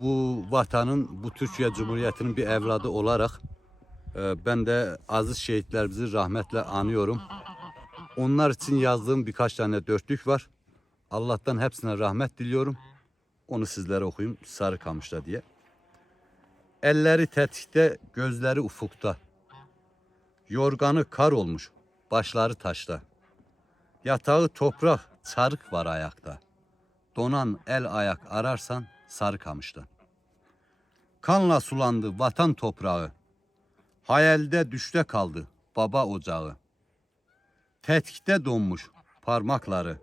bu vatanın, bu Türkiye Cumhuriyeti'nin bir evladı olarak e, ben de aziz şehitlerimizi rahmetle anıyorum. Onlar için yazdığım birkaç tane dörtlük var. Allah'tan hepsine rahmet diliyorum. Onu sizlere okuyayım Sarıkamış'ta diye. Elleri tetikte, gözleri ufukta. Yorganı kar olmuş, başları taşta. Yatağı toprak, çarık var ayakta. Donan el ayak ararsan Sarıkamış'ta. Kanla sulandı vatan toprağı. Hayalde düşte kaldı baba ocağı. Tetkikte donmuş parmakları.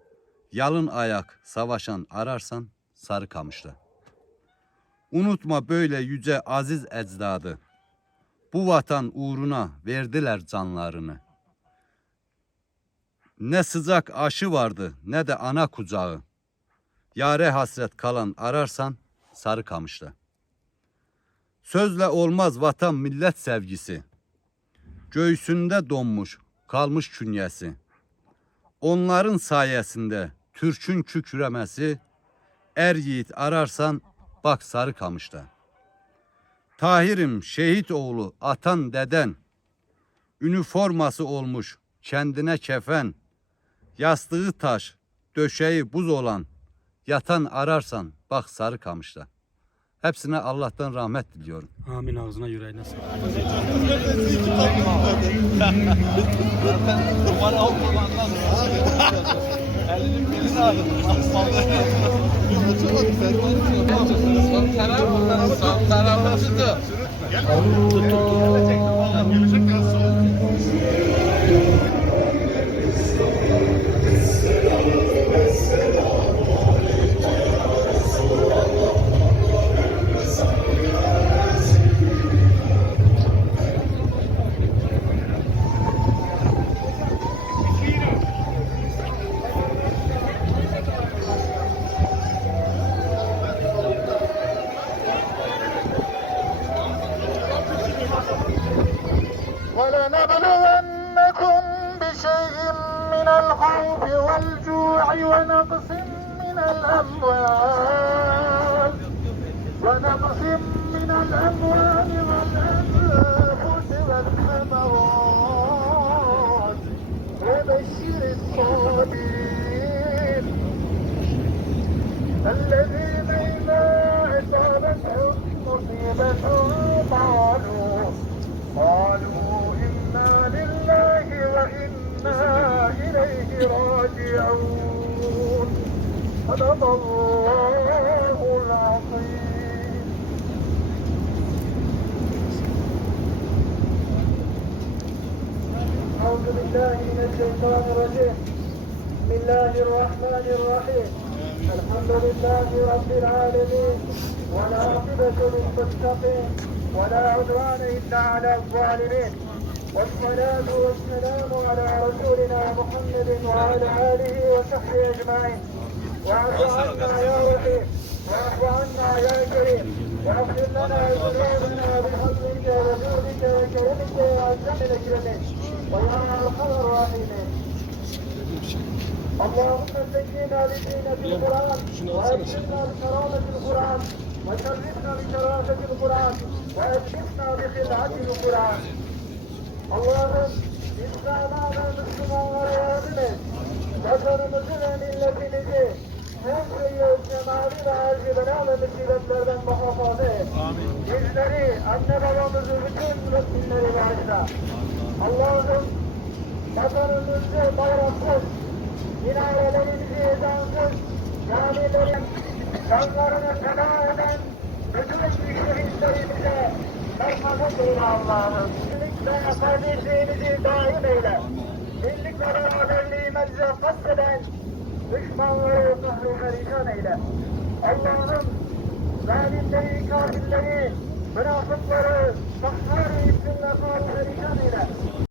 Yalın ayak savaşan ararsan Sarıkamış'ta. Unutma böyle yüce aziz ecdadı. Bu vatan uğruna verdiler canlarını. Ne sıcak aşı vardı ne de ana kucağı. Yare hasret kalan ararsan Sarıkamış'ta. Sözle olmaz vatan millet sevgisi. Göğsünde donmuş kalmış künyesi. Onların sayesinde Türk'ün kükremesi er yiğit ararsan bak Sarıkamış'ta. Tahirim şehit oğlu atan deden üniforması olmuş kendine kefen yastığı taş döşeği buz olan yatan ararsan bak Sarıkamış'ta. Hepsine Allah'tan rahmet diliyorum. Amin ağzına yüreğine sağlık. Numara olmadan Elinin ولنبلونكم بشيء من الخوف والجوع ونقص من الأموال. ونقص من الأموال والأنفس والثمرات وبشر الصابرين. الذين إذا أصابتهم مصيبة إليه راجعون صدق الله العظيم. أعوذ بالله من الشيطان الرجيم. بسم الله الرحمن الرحيم. الحمد لله رب العالمين. والعاقبة للمتقين. ولا عدوان إلا على الظالمين. والصلاة والسلام على رسولنا محمد وعلى آله وصحبه أجمعين. وأعف عنا يا رحيم وأعف عنا يا كريم. وأغفر لنا ذنوبنا بفضلك وجودك وكرمك أكرم الأكرمين ويا أرحم الراحمين. اللهم زينا بزينة القرآن وأكرمنا بكرامة القرآن وشرفنا بشرافة القرآن وأدخلنا بخدعة القرآن. Allah'ım insanlara Müslümanlara yardım et. Vatanımızı ve milletimizi her şeyi özlemali ve ercibena ve musibetlerden muhafaza et. Bizleri, anne babamızı, bütün Müslümanları bağışla. Allah'ım vatanımızı bayraksız, minarelerimizi ezansız, camilerin canlarını feda eden bütün şehitlerimize eyle Allah'ım. Birlik ve kardeşliğimizi daim eyle. Birlik ve beraberliğimizi kasteden düşmanları kahru perişan eyle. Allah'ım zalimleri, kafirleri, münafıkları, saklar-ı isimle kahru perişan eyle.